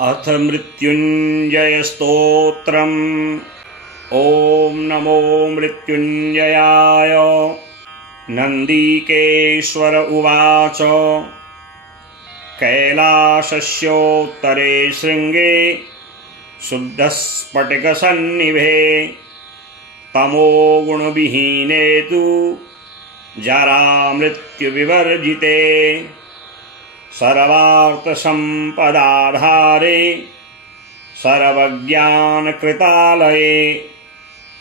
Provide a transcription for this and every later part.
अथ मृत्युंजय स्तोत्रम्। ओम नमो मृत्युंजयाय। नंदीकेश्वर उवाच। कैलासस्योत्तरे शृंगे शुद्धस्फटिकसन्निभे तमोगुणविहीने तु जरामृत्युविवर्जिते सर्वार्थसम्पदाधारे सर्वज्ञानकृतालये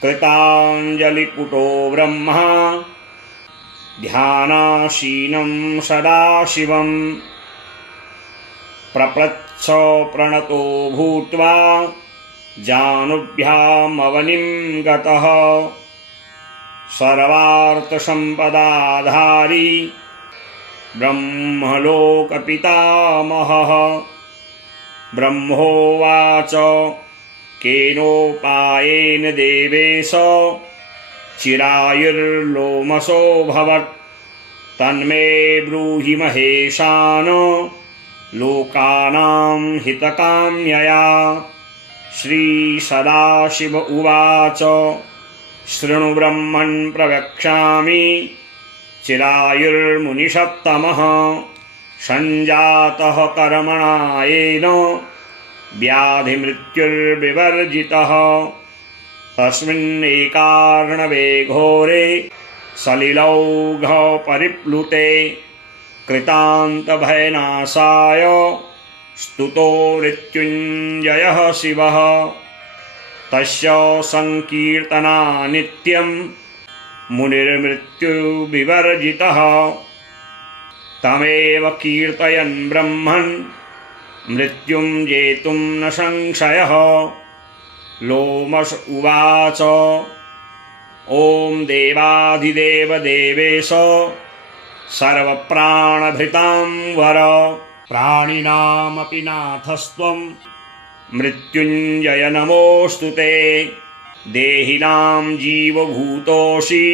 कृताञ्जलिपुटो ब्रह्मा ध्यानासीनं सदाशिवम् प्रपृच्छ प्रणतो भूत्वा जानुभ्यामवनिं गतः सर्वार्थसम्पदाधारी ब्रह्मलोकपितामहः। ब्रह्मोवाच केनोपायेन देवेश चिरायुर्लोमसो भवत् तन्मे ब्रूहि महेशान लोकानां हितकाम्यया। श्रीसदाशिव उवाच शृणु ब्रह्मन् प्रवक्ष्यामि चिरायुर्मुनिसत्तमः सञ्जातः कर्मणा येन व्याधिमृत्युर्विवर्जितः तस्मिन्नेकार्णवे घोरे सलिलौघपरिप्लुते कृतान्तभयनाशाय स्तुतो मृत्युञ्जयः शिवः। तस्य संकीर्तना नित्यं मुनिर्मृत्युविवर्जितः तमेव कीर्तयन् ब्रह्मन् मृत्युं जेतुं न संशयः। लोमश उवाच ॐ देवाधिदेव देवेश सर्वप्राणभृतां वर प्राणिनामपि नाथस्त्वं मृत्युञ्जय नमोऽस्तु ते। देहिनां जीवभूतोऽसि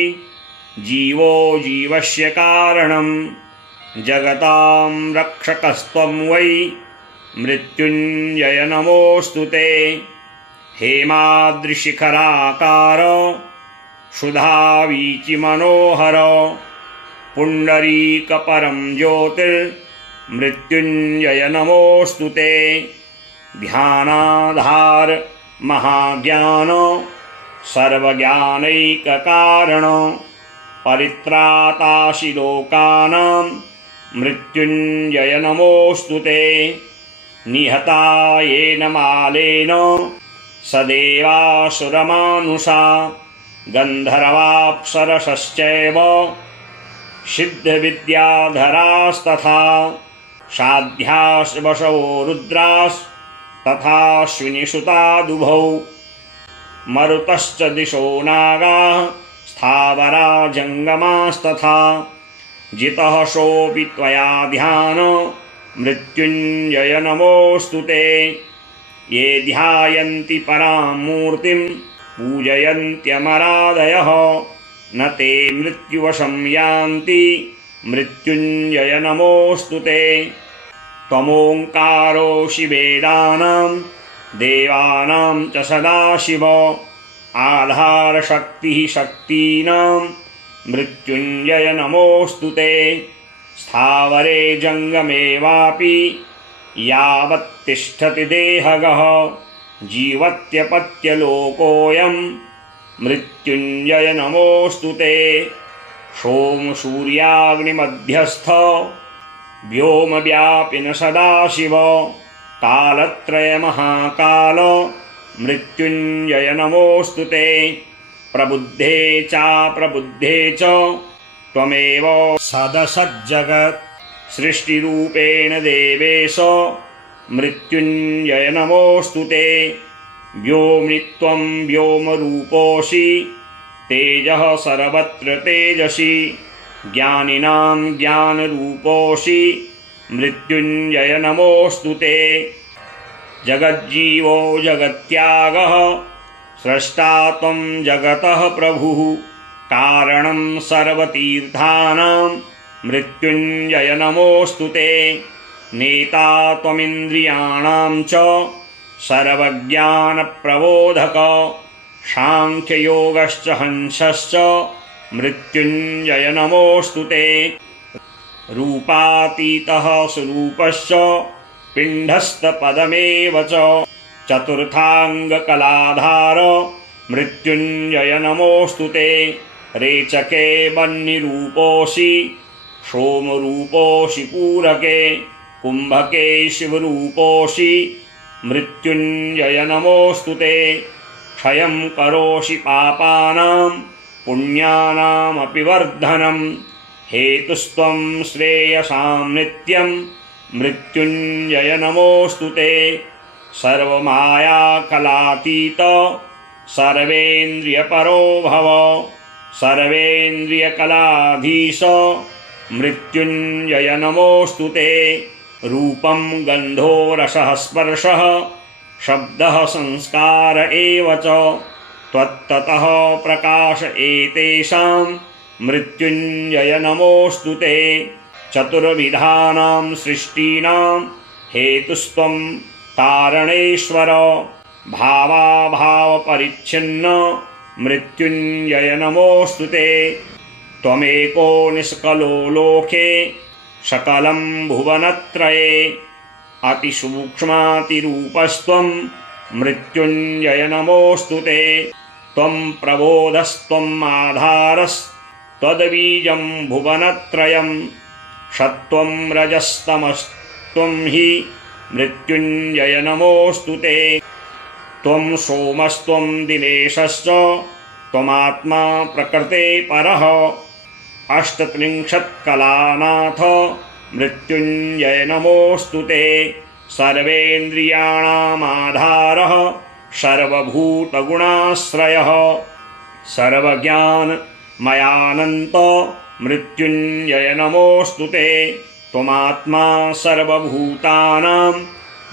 जीवो जीवस्य कारणं जगतां रक्षकस्त्वं वै मृत्युञ्जय नमोऽस्तु ते। हेमाद्रिशिखराकार सुधावीचिमनोहर पुण्डरीकपरं ज्योतिर्मृत्युञ्जय नमोऽस्तु ते। ध्यानाधार महाज्ञान सर्वज्ञानैककारण परित्रातासि लोकानां मृत्युञ्जय नमोऽस्तु ते। निहता येन मालेन सदेवासुरमानुषा गन्धर्वाप्सरसश्चैव सिद्धविद्याधरास्तथा साध्यावशवो रुद्रास्तथाश्विनिसुतादुभौ मरुतश्च दिशो नागाः स्थावरा जङ्गमास्तथा जितः सोऽपि त्वया ध्यान मृत्युञ्जय नमोऽस्तु ते। ये ध्यायन्ति परां मूर्तिं पूजयन्त्यमरादयः न ते मृत्युवशं यान्ति मृत्युञ्जय नमोऽस्तु ते। त्वमोङ्कारोऽसि वेदानां देवानां च सदाशिव आधारशक्तिः शक्तीनां मृत्युञ्जय नमोऽस्तु ते। स्थावरे जङ्गमे वापि यावत् तिष्ठति देहगः जीवत्यपत्यलोकोऽयं मृत्युञ्जय नमोऽस्तु ते। सोमसूर्याग्निमध्यस्थ व्योमव्यापिन सदाशिव कालत्रयमहाकाल मृत्युञ्जय नमोऽस्तु ते। प्रबुद्धे चाप्रबुद्धे च त्वमेव सदसज्जगत् सृष्टिरूपेण देवेश मृत्युञ्जय नमोऽस्तु ते। व्योम्नि त्वं व्योमरूपोऽसि तेजः सर्वत्र तेजसि ज्ञानिनां ज्ञानरूपोऽसि मृत्युञ्जय नमोऽस्तु ते। जगज्जीवो जगत्यागः स्रष्टा त्वं जगतः प्रभुः कारणं सर्वतीर्थानां मृत्युञ्जय नमोऽस्तु ते। नेता त्वमिन्द्रियाणां च सर्वज्ञानप्रबोधक सांख्ययोगश्च हंसश्च मृत्युञ्जय नमोऽस्तु ते। रूपातीतः स्वरूपश्च पिण्डस्थपदमेव च चतुर्थाङ्गकलाधार मृत्युञ्जय नमोऽस्तु ते। रेचके वह्निरूपोऽसि सोमरूपोऽसि पूरके कुम्भके शिवरूपोऽसि मृत्युञ्जय नमोऽस्तु ते। क्षयं करोषि पापानां पुण्यानामपि वर्धनं हेतुस्त्वं श्रेयसां नित्यं मृत्युञ्जय नमोऽस्तु ते। सर्वमायाकलातीत सर्वेन्द्रियपरो भव सर्वेन्द्रियकलाधीश मृत्युञ्जय नमोऽस्तु ते। रूपं गन्धो रसः स्पर्शः शब्दः संस्कार एव च त्वत्ततः प्रकाश एतेषां मृत्युञ्जय नमोऽस्तु ते। चतुर्विधानां सृष्टीनां हेतुस्त्वं कारणेश्वर भावाभावपरिच्छिन्न मृत्युञ्जय नमोऽस्तु ते। त्वमेको निष्कलो लोके सकलं भुवनत्रये अतिसूक्ष्मातिरूपस्त्वं मृत्युञ्जय नमोऽस्तु ते। त्वं प्रबोधस्त्वम् आधारस्त्वद्बीजं भुवनत्रयं सत्त्वं रजस्तमस्त्वं हि मृत्युञ्जय नमोऽस्तु ते। त्वं सोमस्त्वं दिनेशश्च त्वमात्मा प्रकृते परः अष्टत्रिंशत्कलानाथ मृत्युञ्जय नमोऽस्तु ते। सर्वेन्द्रियाणामाधारः सर्वभूतगुणाश्रयः सर्वज्ञानमयानन्त मृत्युञ्जय नमोऽस्तु ते। त्वमात्मा सर्वभूतानां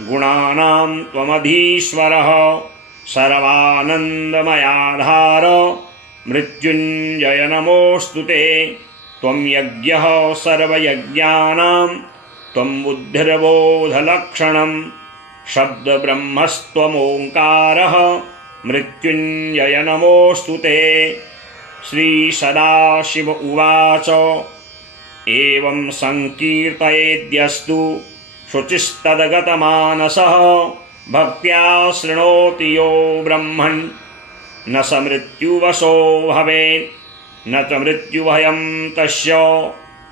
गुणानां त्वमधीश्वरः सर्वानन्दमयाधार मृत्युञ्जय नमोऽस्तु ते। त्वं यज्ञः सर्वयज्ञानां त्वं बुद्धिर्बोधलक्षणं शब्दब्रह्मस्त्वमोङ्कारः मृत्युञ्जय नमोऽस्तु ते। श्रीसदाशिव उवाच एवं संकीर्तयेद्यस्तु शुचिस्तद्गतमानसः भक्त्या शृणोति यो ब्रह्मन् न स मृत्युवशो भवेत् न च मृत्युभयं तस्य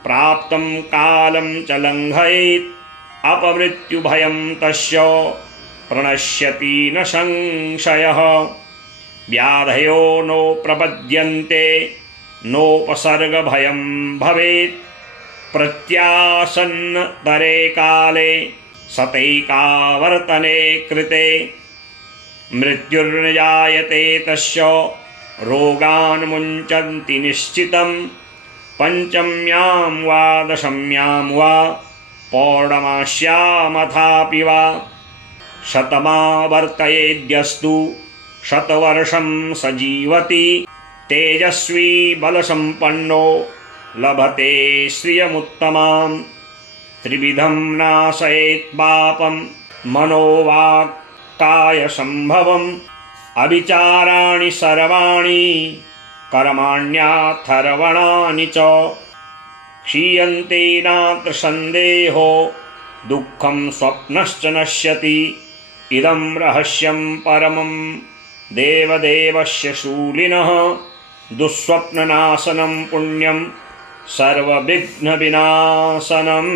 प्राप्तं कालं च लङ्घयेत् अपमृत्युभयं तस्य प्रणश्यति न संशयः। व्याधयो नो प्रपद्यन्ते नोपसर्गभयं भवेत् प्रत्यासन्नतरे काले सतैकावर्तने कृते मृत्युर्जायते तस्य रोगान् मुञ्चन्ति निश्चितं पञ्चम्यां वा दशम्यां वा पौर्णमास्यामथापि वा शतमावर्तयेद्यस्तु शतवर्षं सजीवति तेजस्वी बलसम्पन्नो लभते श्रियमुत्तमां त्रिविधं नाशयेत् पापं मनोवाक्कायसम्भवम् अविचाराणि सर्वाणि कर्माण्यथर्वणानि च क्षीयन्ते नात्र सन्देहो दुःखं स्वप्नश्च नश्यति इदं रहस्यं परमं देवदेवस्य शूलिनः दुःस्वप्ननाशनं पुण्यं सर्वविघ्नविनाशनम्।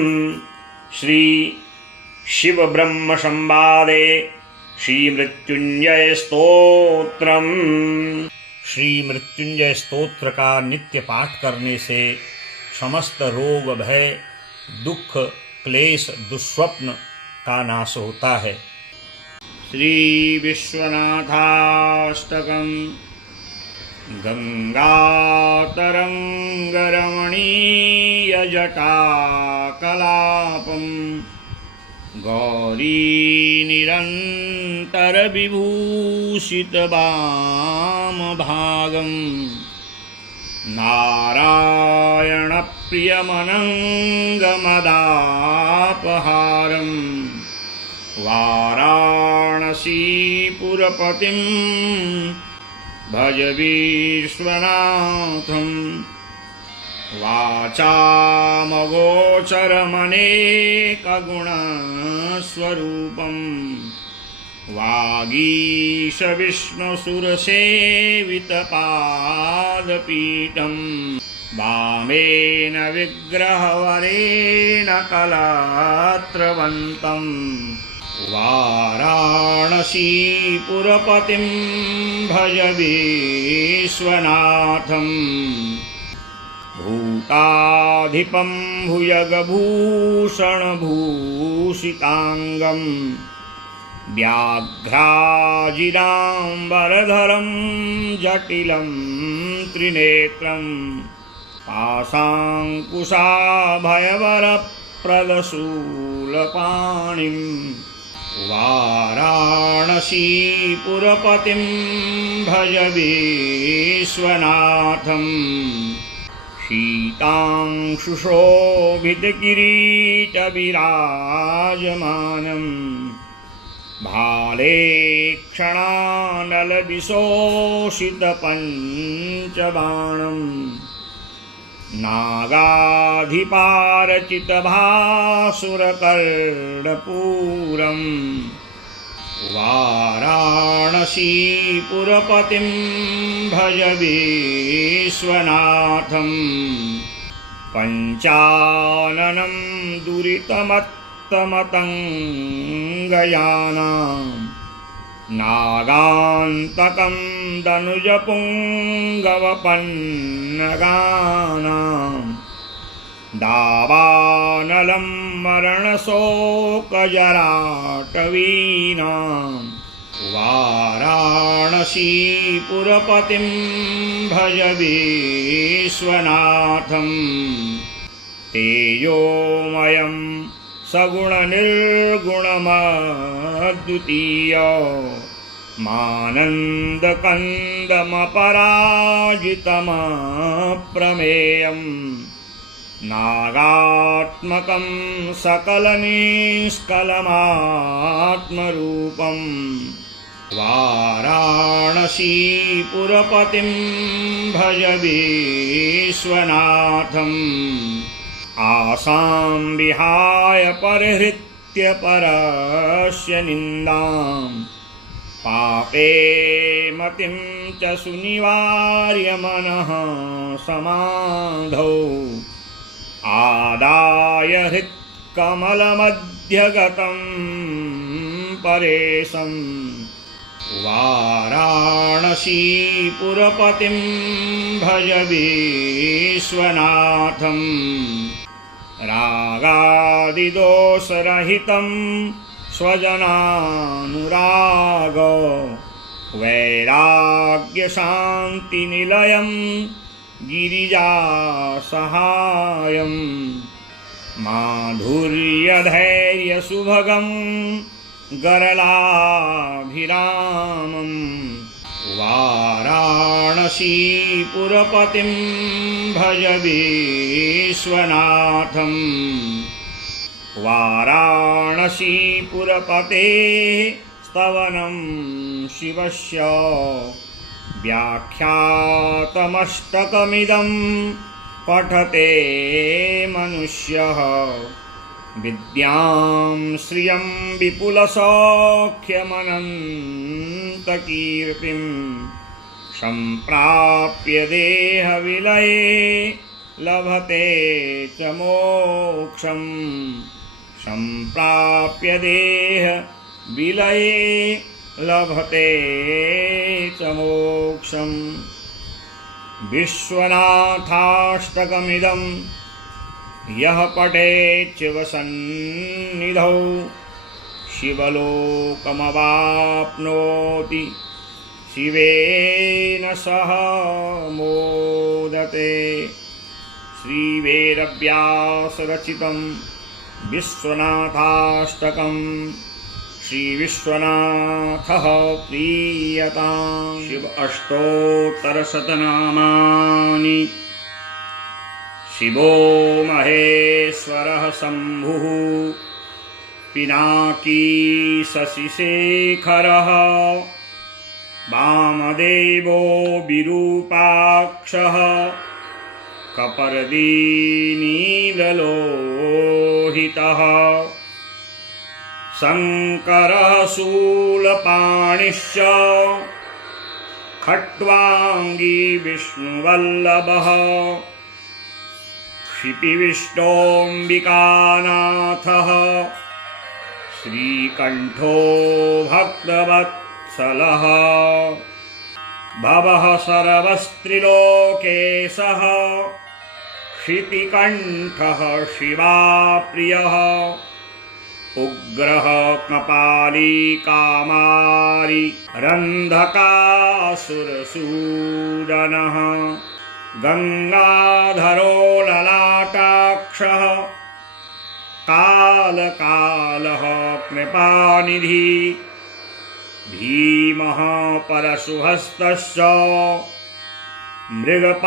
श्री शिव ब्रह्म संवादे श्री मृत्युंजय स्तोत्रम। श्री मृत्युंजय स्तोत्र का नित्य पाठ करने से समस्त रोग भय दुख क्लेश दुस्वप्न का नाश होता है। श्री विश्वनाथाष्टकम। गंगातरंगरमणीयजटाकलापं गौरीनिरन्तरविभूषितवामभागं नारायणप्रणतमस्तुभ्यं प्रियमनङ्गमदापहारम् वाराणसीपुरपतिं भज विश्वनाथम् वाचामगोचरमनेकगुणस्वरूपम् वागीशविष्णुसुरसेवितपादपीठम् वामेन विग्रहवरेण कलात्रवन्तम् वाराणसीपुरपतिं भज विश्वनाथम् भूताधिपं भुजगभूषणभूषिताङ्गम् व्याघ्राजिदाम्बरधरं जटिलं त्रिनेत्रं पाशाङ्कुशाभयवरप्रदशूलपाणिं वाराणसीपुरपतिं भज विश्वनाथम् शीतांशुशोभितकिरीटविराजमानम् भाले क्षणानलविशोषितपञ्चबाणम् नागाधिपारचितभासुरकर्णपूरम् वाराणसीपुरपतिं भज विश्वनाथम् पञ्चाननं दुरितमत्तमतङ्गयानां नागान्तकं दनुजपुङ्गवपन्नगानां दावानलं मरणशोकजराटवीनां वाराणसीपुरपतिं भज विश्वनाथम् तेजोमयं सगुणनिर्गुणमद्वितीय मानन्दकन्दमपराजितमप्रमेयम् नागात्मकं सकलनिष्कलमात्मरूपम् वाराणसीपुरपतिं भज विश्वनाथम् आसां विहाय परिहृत्य परस्य निन्दां पापे मतिं च सुनिवार्य मनः समाधौ आदाय हृत्कमलमध्यगतं परेशं वाराणसीपुरपतिं भज विश्वनाथम् रागादिदोषरहितं स्वजनानुराग वैराग्यशान्तिनिलयं गिरिजासहायं माधुर्यधैर्यसुभगं गरलाभिरामं वाराणसीपुरपतिं भज विश्वनाथम् वाराणसीपुरपतेः स्तवनं शिवस्य व्याख्यातमष्टकमिदं पठते मनुष्यः विद्यां श्रियं विपुलसौख्यमनन्तकीर्तिं सम्प्राप्य देहविलये लभते च मोक्षं सम्प्राप्य देहविलये लभते च मोक्षम् विश्वनाथाष्टकमिदं यः पठेत् शिवसन्निधौ शिवलोकमवाप्नोति शिवेन सह मोदते। श्रीवेदव्यासरचितं विश्वनाथाष्टकं श्रीविश्वनाथः प्रीयताम्। शिव अष्टोत्तरशतनामानि शिवो महेश्वरः शम्भुः पिनाकी शशिशेखरः वामदेवो विरूपाक्षः कपर्दीनीललोहितः शङ्करः शूलपाणिश्च खट्वाङ्गी विष्णुवल्लभः क्षितिविष्टोऽम्बिकानाथः श्रीकण्ठो भक्तवत्सलः भवः सर्वस्त्रिलोकेशः क्षितिकण्ठः शिवाप्रियः उग्रः कपाली कामारी रन्धकासुरसूदनः गंगाधरो ललाटाक्षः कालकालः कृपानिधि भीमः परशुहस्तश्च मृगपाणिर्जटाधरः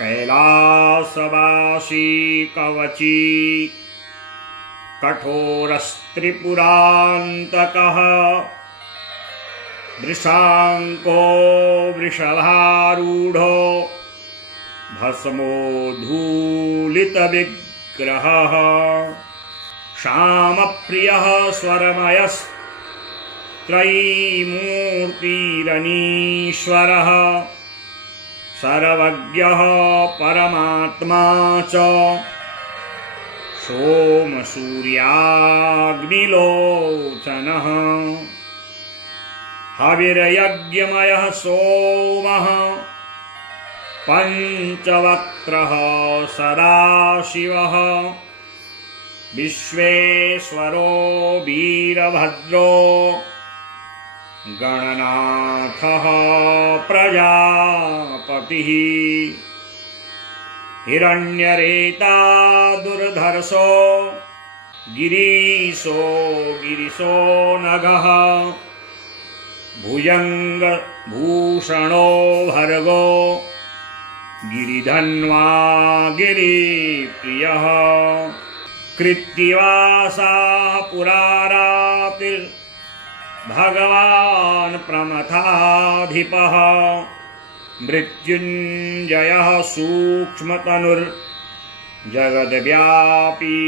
कैलासवासी कवची कठोरस्त्रिपुरान्तकः वृषाङ्को वृषभारूढो भस्मोद्धूलितविग्रहः श्यामप्रियः स्वरमयस्त्रयीमूर्तिरनीश्वरः सर्वज्ञः परमात्मा च सोमसूर्याग्निलोचनः हविर्यज्ञमयः सोमः पञ्चवक्त्रः सदाशिवः विश्वेश्वरो वीरभद्रो गणनाथः प्रजापतिः हिरण्यरेता दुर्धर्षो गिरीशो नगः भुजङ्गभूषणो भर्गो गिरिधन्वा गिरिप्रियः कृत्तिवासः पुरारातिर्भगवान् प्रमथाधिपः मृत्युञ्जयः सूक्ष्मतनुर्जगद्व्यापी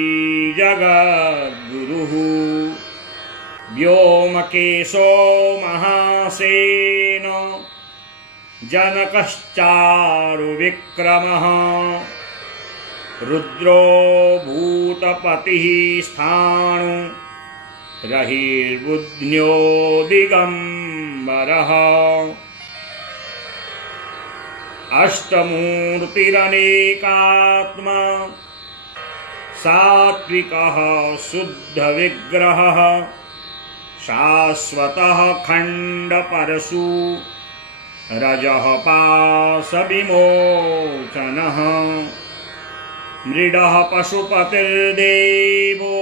जगद्गुरुः व्योमकेशो महासेनो जनकश्चारुविक्रमः रुद्रो भूतपतिः स्थाणु रहिर्बुध्न्यो दिगम्बरः अष्टमूर्तिरनेकात्मा सात्विकः शुद्धविग्रहः शाश्वतः खण्डपरशु रजः पाशविमोचनः मृडः पशुपतिर्देवो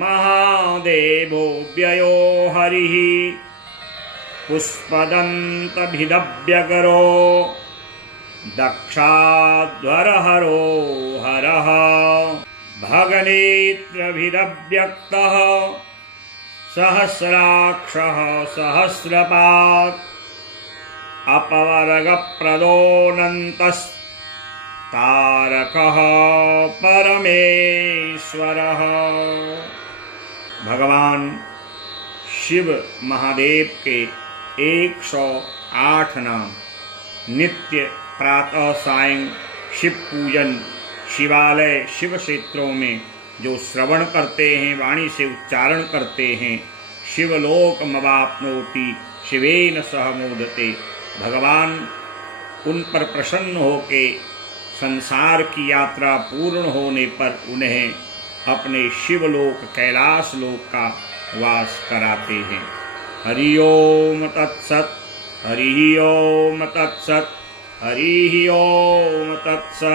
महादेवो व्ययो हरिः पुष्पदन्तभिदव्यकरो दक्षाध्वरहरो हरः भगनेत्रभिदव्यक्तः सहस्राक्षः सहस्रपात् अपवर्गप्रदोऽनन्तस्तारकः परमेश्वरः। भगवान शिव महादेव के 108 नाम नित्य प्रातः सायं शिव पूजन शिवालय शिव क्षेत्रों में जो श्रवण करते हैं, वाणी से उच्चारण करते हैं, शिवलोकमवाप्नोति शिवेन सह मोदते। भगवान उन पर प्रसन्न होके संसार की यात्रा पूर्ण होने पर उन्हें अपने शिवलोक कैलाश लोक का वास कराते हैं। हरि ओम तत्सत, हरि ओम तत्सत, हरि ओम तत्सत।